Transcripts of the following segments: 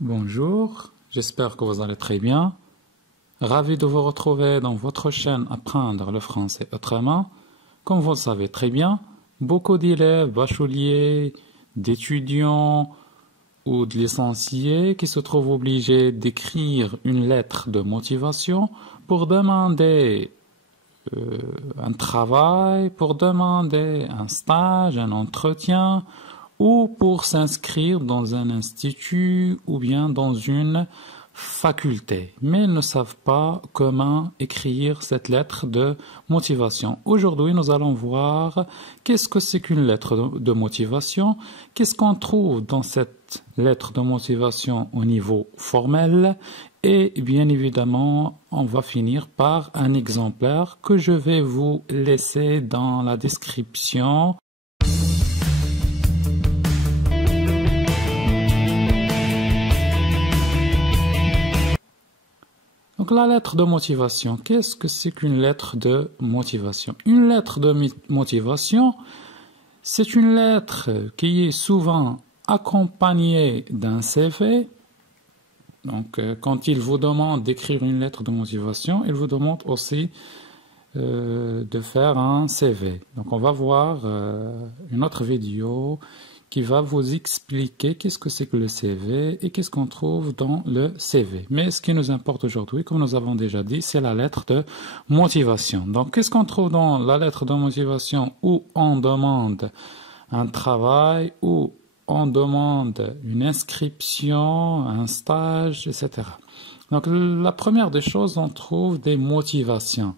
Bonjour, j'espère que vous allez très bien. Ravi de vous retrouver dans votre chaîne Apprendre le français autrement. Comme vous le savez très bien, beaucoup d'élèves, bacheliers, d'étudiants ou de licenciés qui se trouvent obligés d'écrire une lettre de motivation pour demander un travail, pour demander un stage, un entretien, ou pour s'inscrire dans un institut ou bien dans une faculté. Mais ils ne savent pas comment écrire cette lettre de motivation. Aujourd'hui, nous allons voir qu'est-ce que c'est qu'une lettre de motivation, qu'est-ce qu'on trouve dans cette lettre de motivation au niveau formel, et bien évidemment, on va finir par un exemplaire que je vais vous laisser dans la description. Donc la lettre de motivation, qu'est-ce que c'est qu'une lettre de motivation? Une lettre de motivation, c'est une lettre qui est souvent accompagnée d'un CV. Donc quand il vous demande d'écrire une lettre de motivation, il vous demande aussi de faire un CV. Donc on va voir une autre vidéo qui va vous expliquer qu'est-ce que c'est que le CV et qu'est-ce qu'on trouve dans le CV. Mais ce qui nous importe aujourd'hui, comme nous avons déjà dit, c'est la lettre de motivation. Donc, qu'est-ce qu'on trouve dans la lettre de motivation où on demande un travail, où on demande une inscription, un stage, etc. Donc, la première des choses, on trouve des motivations.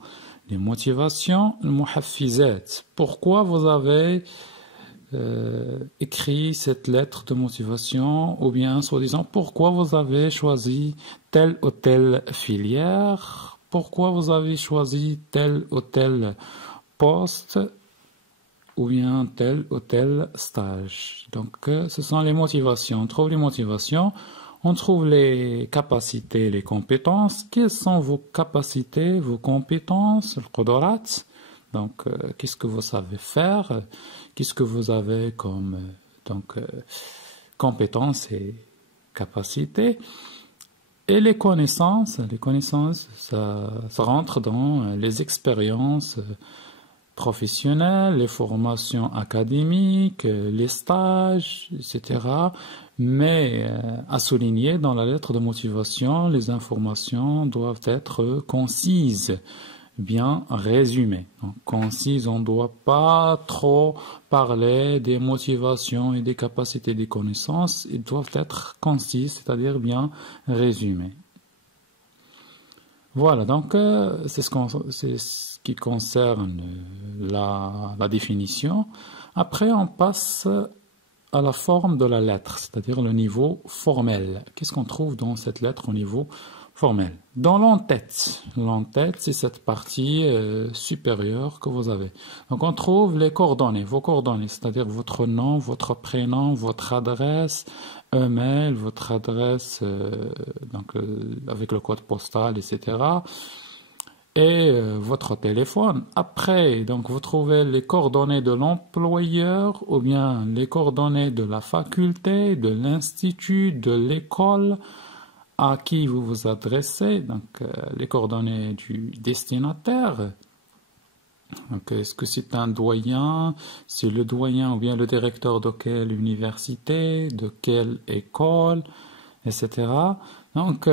Les motivations, le muhaffizat. Pourquoi vous avez écrit cette lettre de motivation, ou bien soi-disant pourquoi vous avez choisi telle ou telle filière, pourquoi vous avez choisi tel ou tel poste, ou bien tel ou tel stage. Donc ce sont les motivations. On trouve les motivations, on trouve les capacités, les compétences. Quelles sont vos capacités, vos compétences, le qudurat? Donc, qu'est-ce que vous savez faire? Qu'est-ce que vous avez comme compétences et capacités? Et les connaissances, ça rentre dans les expériences professionnelles, les formations académiques, les stages, etc. Mais à souligner, dans la lettre de motivation, les informations doivent être concises, bien résumé. Donc, concise, on ne doit pas trop parler des motivations et des capacités des connaissances. Ils doivent être concises, c'est-à-dire bien résumés. Voilà, donc c'est ce qui concerne la définition. Après, on passe à la forme de la lettre, c'est-à-dire le niveau formel. Qu'est-ce qu'on trouve dans cette lettre au niveau formel? Dans l'entête, c'est cette partie supérieure que vous avez. Donc on trouve les coordonnées, vos coordonnées, c'est-à-dire votre nom, votre prénom, votre adresse, email, votre adresse avec le code postal, etc. Et votre téléphone. Après, donc vous trouvez les coordonnées de l'employeur ou bien les coordonnées de la faculté, de l'institut, de l'école à qui vous vous adressez, donc les coordonnées du destinataire. Donc, est-ce que c'est un doyen, c'est le doyen ou bien le directeur de quelle université, de quelle école, etc. Donc,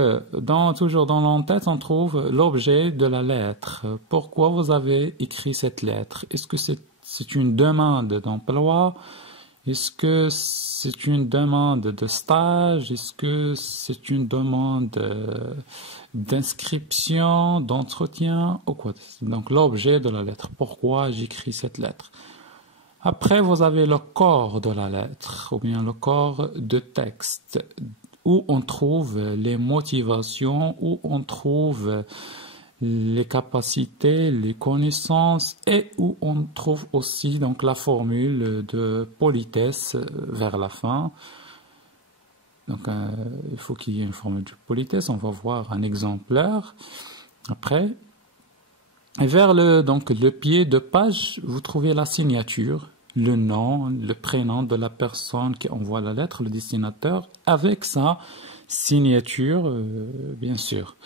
toujours dans l'entête, on trouve l'objet de la lettre. Pourquoi vous avez écrit cette lettre? Est-ce que c'est une demande d'emploi? Est-ce que c'est une demande de stage? Est-ce que c'est une demande d'inscription, d'entretien ou quoi? Donc l'objet de la lettre. Pourquoi j'écris cette lettre? Après, vous avez le corps de la lettre ou bien le corps de texte où on trouve les motivations, où on trouve les capacités, les connaissances et où on trouve aussi donc la formule de politesse vers la fin. Donc il faut qu'il y ait une formule de politesse. On va voir un exemplaire après. Et vers le pied de page, vous trouvez la signature. le nom, le prénom de la personne qui envoie la lettre, le destinataire, avec sa signature, bien sûr.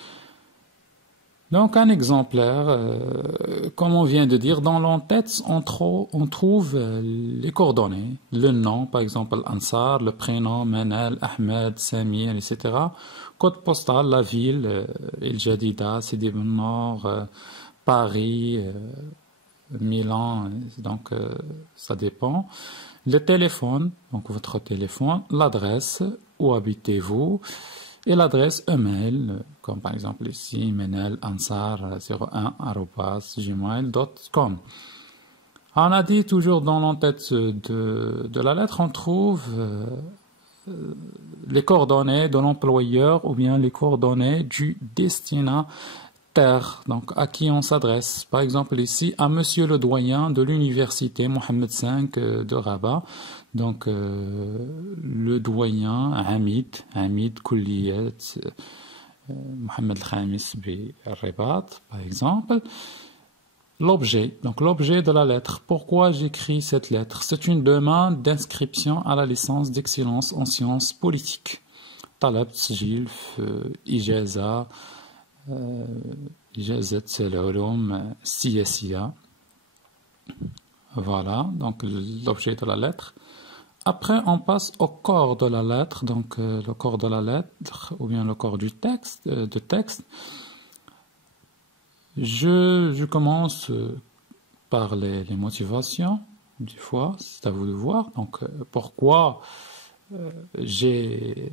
Donc un exemplaire, comme on vient de dire, dans l'entête, on trouve les coordonnées, le nom, par exemple Ansar, le prénom Manal, Ahmed, Samir, etc. Code postal, la ville, El Jadida, Sidi Ben Nord, Paris, Milan, donc ça dépend. Le téléphone, donc votre téléphone, l'adresse, où habitez-vous, et l'adresse email, comme par exemple ici, menelansar01@gmail.com. On a dit toujours dans l'entête de la lettre, on trouve les coordonnées de l'employeur ou bien les coordonnées du destinataire, donc à qui on s'adresse. Par exemple ici, à monsieur le doyen de l'université Mohammed V de Rabat. Donc le doyen Hamid Kulliyat Mohammed Khamis bi Rabat, par exemple. L'objet, donc l'objet de la lettre. Pourquoi j'écris cette lettre? C'est une demande d'inscription à la licence d'excellence en sciences politiques. Talab Tjil, Ijaza, Ijazat al-Ulum Siyasiya. Voilà, donc l'objet de la lettre. Après, on passe au corps de la lettre, donc le corps de la lettre, ou bien le corps du texte, Je commence par les motivations, des fois, c'est à vous de voir. Donc, pourquoi j'ai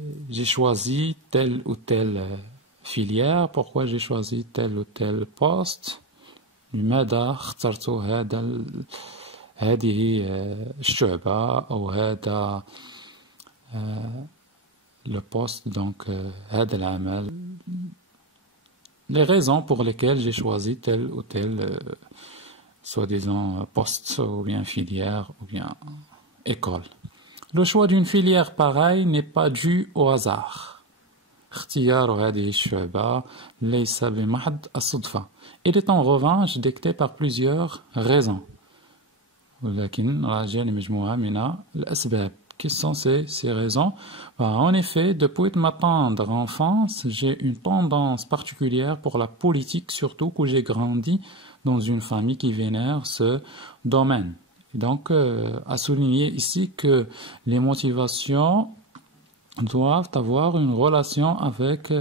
choisi telle ou telle filière, pourquoi j'ai choisi tel ou tel poste, لماذا اخترت هذه الشعبة أو هذا le poste, donc هذا العمل. Les raisons pour lesquelles j'ai choisi tel ou tel, soi-disant, poste, ou bien filière, ou bien école. Le choix d'une filière pareille n'est pas dû au hasard. اختيار هذه الشعبة ليس بمحض الصدفة. Il est en revanche dicté par plusieurs raisons. ولكن راجع لمجموعة من الأسباب. Quelles sont ces raisons? En effet, depuis ma tendre enfance, j'ai une tendance particulière pour la politique, surtout que j'ai grandi dans une famille qui vénère ce domaine. Et donc, à souligner ici que les motivations doivent avoir une relation avec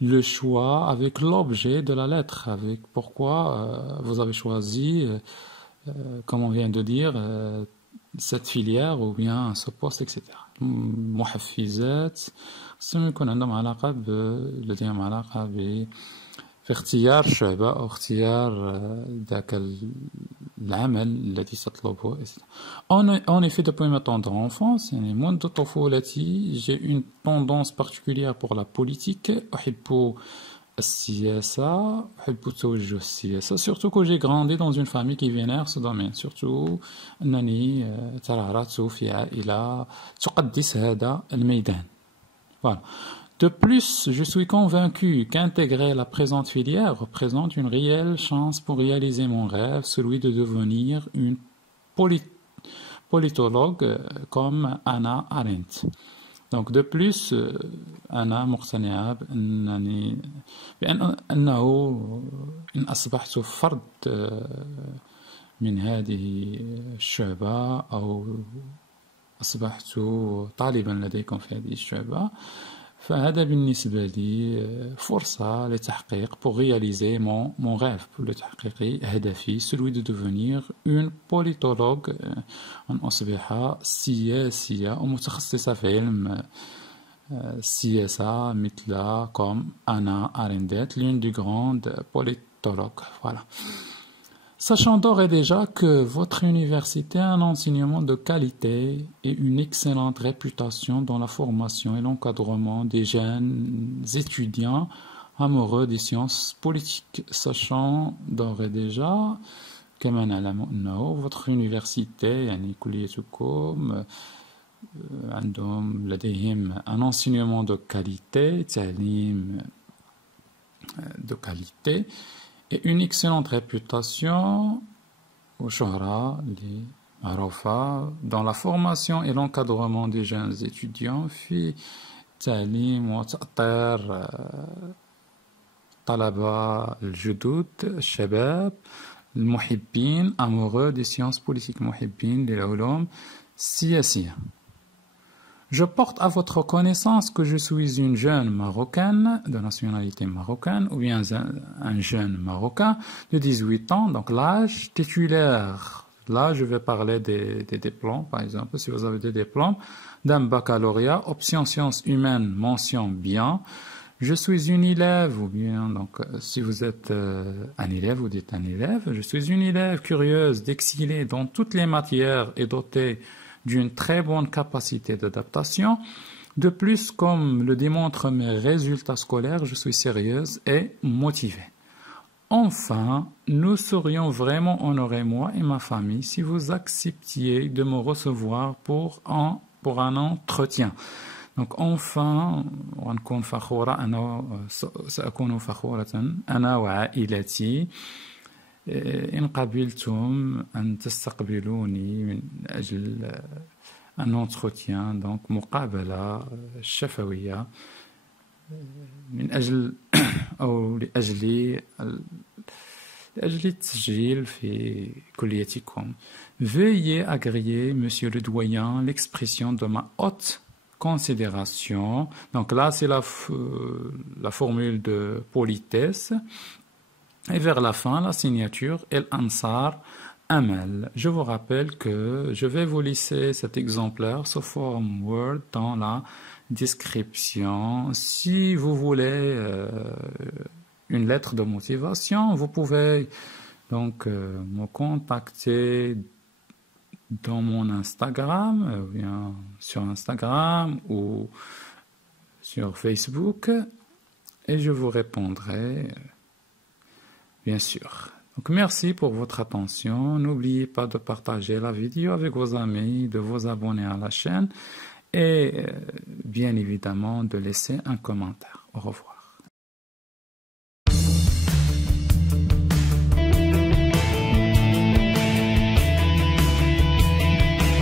le choix, avec l'objet de la lettre, avec pourquoi vous avez choisi, comme on vient de dire, cette filière ou bien ce poste, etc. محفزات خصهم يكون عندهم علاقة لديهم علاقة في اختيار الشعبة أو اختيار ذاك العمل الذي تطلبه. En effet, depuis ma tendre enfance, يعني منذ طفولتي, j'ai une tendance particulière pour la politique. أحب السياسة, أحب توجه السياسة, surtout que j'ai grandi dans une famille qui vénère ce domaine, surtout أنني ترعرعت في عائلة تقدس هذا الميدان. Voilà. De plus, je suis convaincu qu'intégrer la présente filière représente une réelle chance pour réaliser mon rêve, celui de devenir une politologue comme Hannah Arendt. Donc de plus, أنا مقتنعة بأنه إن أصبحت فرد من هذه الشعبة أو أصبحت طالبا لديكم في هذه الشعبة, فهذا بالنسبة لي فرصة لتحقيق pour réaliser mon rêve, pour le تحقيق هدفي, celui de devenir une politologue, أن أصبح سياسية أو متخصصة في علم السياسة مثل comme Hannah Arendt, l'une des grandes politologues. Voilà. Sachant d'ores et déjà que votre université a un enseignement de qualité et une excellente réputation dans la formation et l'encadrement des jeunes étudiants amoureux des sciences politiques. Sachant d'ores et déjà كما نعلم أنه votre université يعني كليتكم لديهم un enseignement de qualité, تعليم de qualité, et une excellente réputation au شهرة معروفة dans la formation et l'encadrement des jeunes étudiants في تعليم وتأطير الطلبة الجدد الشباب المحبين amoureux des sciences politiques محبين للعلوم السياسية. Je porte à votre connaissance que je suis une jeune marocaine de nationalité marocaine ou bien un jeune marocain de 18 ans, donc l'âge titulaire. Là, je vais parler des diplômes, par exemple, si vous avez des diplômes, d'un baccalauréat, option sciences humaines, mention bien. Je suis une élève, ou bien, donc, si vous êtes un élève, vous dites un élève. Je suis une élève curieuse d'exceller dans toutes les matières et dotée d'une très bonne capacité d'adaptation. De plus, comme le démontrent mes résultats scolaires, je suis sérieuse et motivée. Enfin, nous serions vraiment honorés, moi et ma famille, si vous acceptiez de me recevoir pour un entretien. Donc, enfin, غنكون فخورة أنا سأكون فخورة أنا وعائلتي إن قبلتم أن تستقبلوني من أجل un entretien, donc مقابلة شفوية من أجل أو لأجل التسجيل في كليتكم. Veuillez agréer, monsieur le doyen, l'expression de ma haute considération. Donc là, c'est la formule de politesse. Et vers la fin, la signature, El Ansar Amal. Je vous rappelle que je vais vous laisser cet exemplaire sous forme Word dans la description. Si vous voulez une lettre de motivation, vous pouvez donc me contacter dans mon Instagram, bien sur Instagram ou sur Facebook, et je vous répondrai. Bien sûr. Donc, merci pour votre attention. N'oubliez pas de partager la vidéo avec vos amis, de vous abonner à la chaîne et bien évidemment de laisser un commentaire. Au revoir.